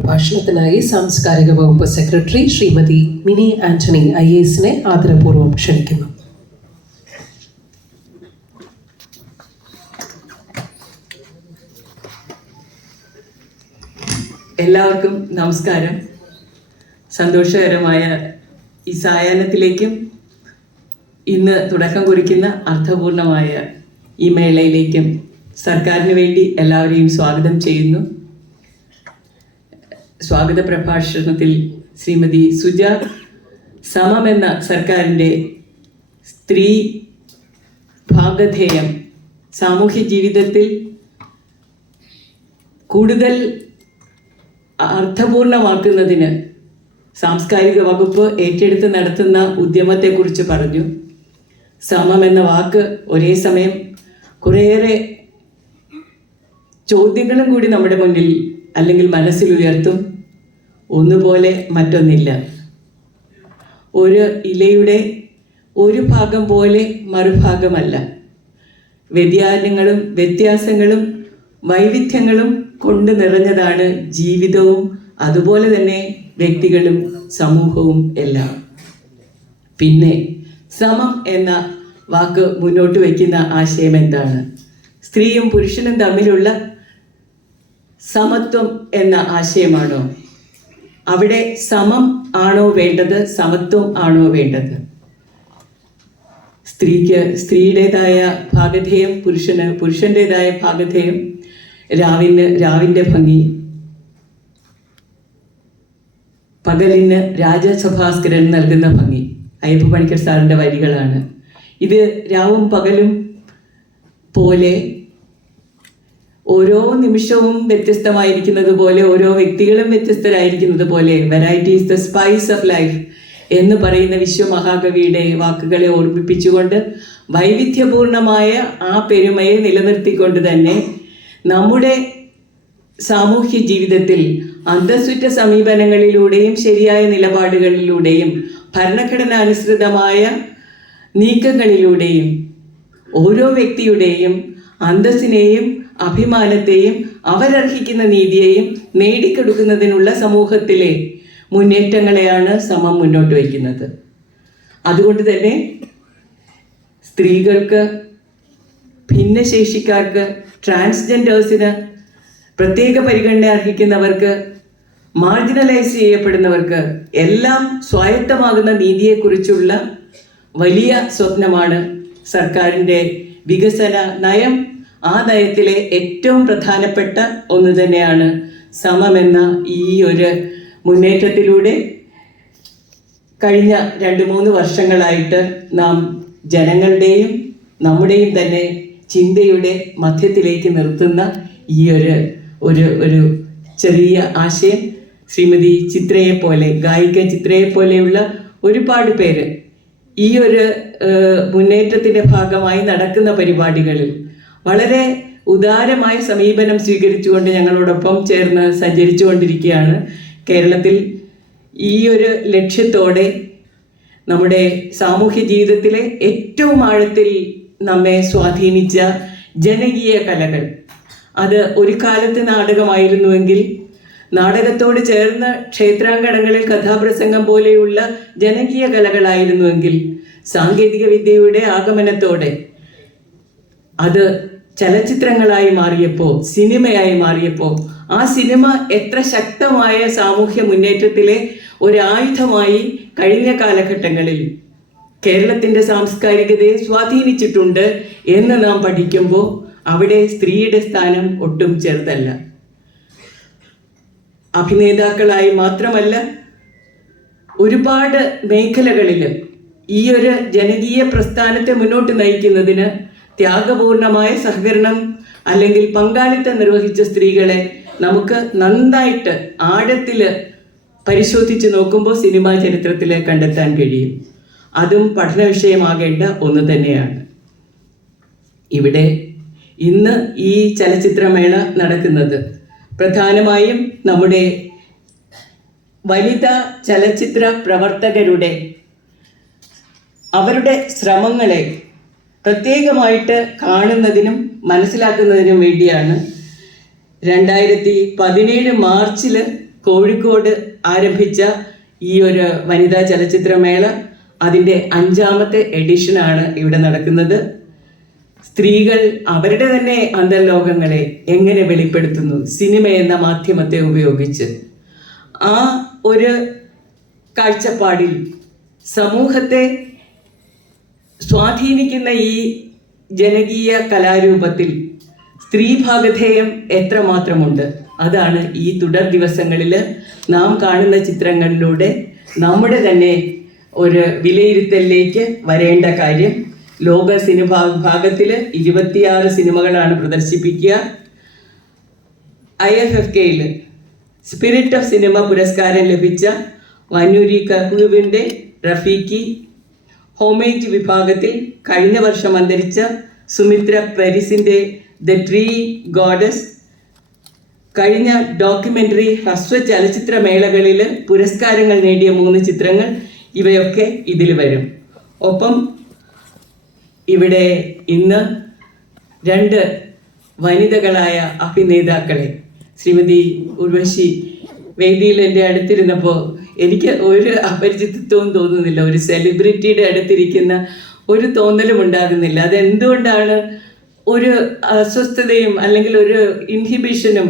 പ്രഭാഷണത്തിനായി സാംസ്കാരിക വകുപ്പ് secretary Shrimati mini Antony IAS ആദരപൂർവ്വം ക്ഷണിക്കുന്നു. എല്ലാവർക്കും നമസ്കാരം. സന്തോഷകരമായ ഈ സായാഹ്നത്തിലേക്കും ഇന്ന് തുടക്കം കുറിക്കുന്ന അർത്ഥപൂർണമായ ഈ മേളയിലേക്കും സർക്കാരിന് വേണ്ടി എല്ലാവരെയും സ്വാഗതം ചെയ്യുന്നു. സ്വാഗത പ്രഭാഷണത്തിൽ ശ്രീമതി സുജ സമം എന്ന സർക്കാരിൻ്റെ സ്ത്രീ ഭാഗധേയം സാമൂഹ്യ ജീവിതത്തിൽ കൂടുതൽ അർത്ഥപൂർണമാക്കുന്നതിന് സാംസ്കാരിക വകുപ്പ് ഏറ്റെടുത്ത് നടത്തുന്ന ഉദ്യമത്തെക്കുറിച്ച് പറഞ്ഞു. സമം എന്ന വാക്ക് ഒരേ സമയം കുറേയേറെ ചോദ്യങ്ങളും കൂടി നമ്മുടെ മുന്നിൽ അല്ലെങ്കിൽ മനസ്സിൽ ഉയർത്തും. ഒന്നുപോലെ മറ്റൊന്നില്ല. ഒരു ഇലയുടെ ഒരു ഭാഗം പോലെ മറുഭാഗമല്ല. വ്യതിയാനങ്ങളും വ്യത്യാസങ്ങളും വൈവിധ്യങ്ങളും കൊണ്ട് നിറഞ്ഞതാണ് ജീവിതവും, അതുപോലെ തന്നെ വ്യക്തികളും സമൂഹവും എല്ലാം. പിന്നെ സമം എന്ന വാക്ക് മുന്നോട്ട് വയ്ക്കുന്ന ആശയം എന്താണ്? സ്ത്രീയും പുരുഷനും തമ്മിലുള്ള സമത്വം എന്ന ആശയമാണോ? അവിടെ സമം ആണോ വേണ്ടത്, സമത്വം ആണോ വേണ്ടത്? സ്ത്രീക്ക് സ്ത്രീയുടേതായ ഭാഗധേയം, പുരുഷന് പുരുഷൻ്റെതായ ഭാഗധേയം, രാവിൻ്റെ ഭംഗി, പകലിന് രാജസഭാസ്കരൻ നൽകുന്ന ഭംഗി അയ്യപ്പ പണിക്കർ സാറിൻ്റെ വരികളാണ്. ഇത് രാവും പകലും പോലെ ഓരോ നിമിഷവും വ്യത്യസ്തമായിരിക്കുന്നത് പോലെ, ഓരോ വ്യക്തികളും വ്യത്യസ്തരായിരിക്കുന്നത് പോലെ, variety is the spice of life എന്ന് പറയുന്ന വിശ്വമഹാകവിയുടെ വാക്കുകളെ ഓർമ്മിപ്പിച്ചുകൊണ്ട് വൈവിധ്യപൂർണമായ ആ പെരുമയെ നിലനിർത്തിക്കൊണ്ട് തന്നെ നമ്മുടെ സാമൂഹ്യ ജീവിതത്തിൽ അന്തസ്സുറ്റ സമീപനങ്ങളിലൂടെയും ശരിയായ നിലപാടുകളിലൂടെയും ഭരണഘടനാനുസൃതമായ നീക്കങ്ങളിലൂടെയും ഓരോ വ്യക്തിയുടെയും അന്തസ്സിനെയും അഭിമാനത്തെയും അവരർഹിക്കുന്ന നീതിയെയും നേടിക്കൊടുക്കുന്നതിനുള്ള സമൂഹത്തിലെ മുന്നേറ്റങ്ങളെയാണ് സമം മുന്നോട്ട് വയ്ക്കുന്നത്. അതുകൊണ്ട് തന്നെ സ്ത്രീകൾക്ക്, ഭിന്നശേഷിക്കാർക്ക്, ട്രാൻസ്ജെൻഡേഴ്സിന്, പ്രത്യേക പരിഗണന അർഹിക്കുന്നവർക്ക്, മാർജിനലൈസ് ചെയ്യപ്പെടുന്നവർക്ക് എല്ലാം സ്വായത്തമാകുന്ന നീതിയെക്കുറിച്ചുള്ള വലിയ സ്വപ്നമാണ് സർക്കാരിൻ്റെ വികസന നയം. ആ നയത്തിലെ ഏറ്റവും പ്രധാനപ്പെട്ട ഒന്ന് തന്നെയാണ് സമമെന്ന ഈ ഒരു മുന്നേറ്റത്തിലൂടെ കഴിഞ്ഞ 2-3 വർഷങ്ങളായിട്ട് നാം ജനങ്ങളുടെയും നമ്മുടെയും തന്നെ ചിന്തയുടെ മധ്യത്തിലേക്ക് നിർത്തുന്ന ഈ ഒരു ചെറിയ ആശയം ശ്രീമതി ചിത്രയെ പോലെ, ഗായിക ചിത്രയെ പോലെയുള്ള ഒരുപാട് പേര് ഈ ഒരു മുന്നേറ്റത്തിൻ്റെ ഭാഗമായി നടക്കുന്ന പരിപാടികളിൽ വളരെ ഉദാരമായ സമീപനം സ്വീകരിച്ചുകൊണ്ട് ഞങ്ങളോടൊപ്പം ചേർന്ന് സഞ്ചരിച്ചു കൊണ്ടിരിക്കുകയാണ്. കേരളത്തിൽ ഈ ഒരു ലക്ഷ്യത്തോടെ നമ്മുടെ സാമൂഹ്യ ജീവിതത്തിലെ ഏറ്റവും ആഴത്തിൽ നമ്മെ സ്വാധീനിച്ച ജനകീയ കലകൾ, അത് ഒരു കാലത്ത് നാടകമായിരുന്നുവെങ്കിൽ നാടകത്തോട് ചേർന്ന് ക്ഷേത്രാങ്കണങ്ങളിൽ കഥാപ്രസംഗം പോലെയുള്ള ജനകീയ കലകളായിരുന്നുവെങ്കിൽ സാങ്കേതിക വിദ്യയുടെ ആഗമനത്തോടെ അത് ചലച്ചിത്രങ്ങളായി മാറിയപ്പോൾ, സിനിമയായി മാറിയപ്പോൾ, ആ സിനിമ എത്ര ശക്തമായ സാമൂഹ്യ മുന്നേറ്റത്തിലെ ഒരായുധമായി കഴിഞ്ഞ കാലഘട്ടങ്ങളിൽ കേരളത്തിൻ്റെ സാംസ്കാരികതയെ സ്വാധീനിച്ചിട്ടുണ്ട് എന്ന് നാം പഠിക്കുമ്പോൾ അവിടെ സ്ത്രീയുടെ സ്ഥാനം ഒട്ടും ചെറുതല്ല. അഭിനേതാക്കളായി മാത്രമല്ല, ഒരുപാട് മേഖലകളിൽ ഈ ഒരു ജനകീയ പ്രസ്ഥാനത്തെ മുന്നോട്ട് നയിക്കുന്നതിന് ത്യാഗപൂർണമായ സഹകരണം അല്ലെങ്കിൽ പങ്കാളിത്തം നിർവഹിച്ച സ്ത്രീകളെ നമുക്ക് നന്നായിട്ട് ആഴത്തിൽ പരിശോധിച്ച് നോക്കുമ്പോൾ സിനിമാ ചരിത്രത്തിൽ കണ്ടെത്താൻ കഴിയും. അതും പഠന വിഷയമാകേണ്ട ഒന്ന് തന്നെയാണ്. ഇവിടെ ഇന്ന് ഈ ചലച്ചിത്രമേള നടക്കുന്നത് പ്രധാനമായും നമ്മുടെ വനിതാ ചലച്ചിത്ര പ്രവർത്തകരുടെ അവരുടെ ശ്രമങ്ങളെ പ്രത്യേകമായിട്ട് കാണുന്നതിനും മനസ്സിലാക്കുന്നതിനും വേണ്ടിയാണ്. 2017 മാർച്ചിൽ കോഴിക്കോട് ആരംഭിച്ച ഈ ഒരു വനിതാ ചലച്ചിത്രമേള അതിൻ്റെ 5ാമത്തെ എഡിഷനാണ് ഇവിടെ നടക്കുന്നത്. സ്ത്രീകൾ അവരുടെ തന്നെ അന്തർലോകങ്ങളെ എങ്ങനെ വെളിപ്പെടുത്തുന്നു സിനിമ എന്ന മാധ്യമത്തെ ഉപയോഗിച്ച്. ആ ഒരു കാഴ്ചപ്പാടിൽ സമൂഹത്തെ സ്വാധീനിക്കുന്ന ഈ ജനകീയ കലാരൂപത്തിൽ സ്ത്രീഭാഗധേയം എത്രമാത്രമുണ്ട്, അതാണ് ഈ തുടർ ദിവസങ്ങളിൽ നാം കാണുന്ന ചിത്രങ്ങളിലൂടെ നമ്മുടെ തന്നെ ഒരു വിലയിരുത്തലിലേക്ക് വരേണ്ട കാര്യം. ലോക സിനിമ വിഭാഗത്തിൽ 26 സിനിമകളാണ് പ്രദർശിപ്പിക്കുക. IFFKയിൽ സ്പിരിറ്റ് ഓഫ് സിനിമ പുരസ്കാരം ലഭിച്ച വനൂരി കഹൂവിൻ്റെ റഫീഖി, ഹോമേജ് വിഭാഗത്തിൽ കഴിഞ്ഞ വർഷം അന്തരിച്ച സുമിത്ര പരിസിൻ്റെ ദ ട്രീ ഗോഡസ്, കഴിഞ്ഞ ഡോക്യുമെൻ്ററി ഹ്രസ്വ ചലച്ചിത്രമേളകളിൽ പുരസ്കാരങ്ങൾ നേടിയ 3 ചിത്രങ്ങൾ, ഇവയൊക്കെ ഇതിൽ വരും. ഒപ്പം ഇവിടെ ഇന്ന് 2 വനിതകളായ അഭിനേതാക്കളെ, ശ്രീമതി ഉർവശി വേദിയിൽ എൻ്റെ അടുത്തിരുന്നപ്പോൾ എനിക്ക് ഒരു അപരിചിതത്വവും തോന്നുന്നില്ല, ഒരു സെലിബ്രിറ്റിയുടെ അടുത്തിരിക്കുന്ന ഒരു തോന്നലും ഉണ്ടാകുന്നില്ല. അതെന്തുകൊണ്ടാണ്? ഒരു അസ്വസ്ഥതയും അല്ലെങ്കിൽ ഒരു ഇൻഹിബിഷനും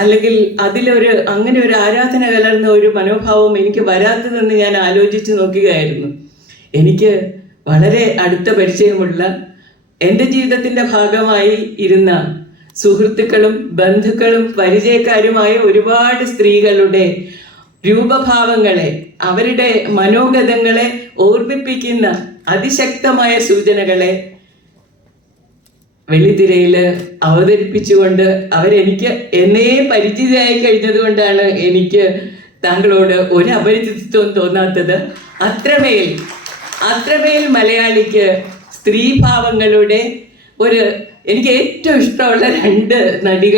അല്ലെങ്കിൽ അതിലൊരു അങ്ങനെ ഒരു ആരാധന കലർന്ന ഒരു മനോഭാവം എനിക്ക് വരാത്തതെന്ന് ഞാൻ ആലോചിച്ച് നോക്കുകയായിരുന്നു. എനിക്ക് വളരെ അടുത്ത പരിചയമുള്ള എൻ്റെ ജീവിതത്തിൻ്റെ ഭാഗമായി ഇരുന്ന സുഹൃത്തുക്കളും ബന്ധുക്കളും പരിചയക്കാരുമായ ഒരുപാട് സ്ത്രീകളുടെ രൂപഭാവങ്ങളെ, അവരുടെ മനോഗതങ്ങളെ ഓർമ്മിപ്പിക്കുന്ന അതിശക്തമായ സൂചനകളെ വെള്ളിത്തിരയിൽ അവതരിപ്പിച്ചുകൊണ്ട് അവരെനിക്ക് എന്നെ പരിചിതയായി കഴിഞ്ഞത് കൊണ്ടാണ് എനിക്ക് താങ്കളോട് ഒരു അപരിചിതത്വം തോന്നാത്തത്. അത്രമേൽ മലയാളിക്ക് സ്ത്രീഭാവങ്ങളുടെ എനിക്ക് ഏറ്റവും ഇഷ്ടമുള്ള 2 നടികൾ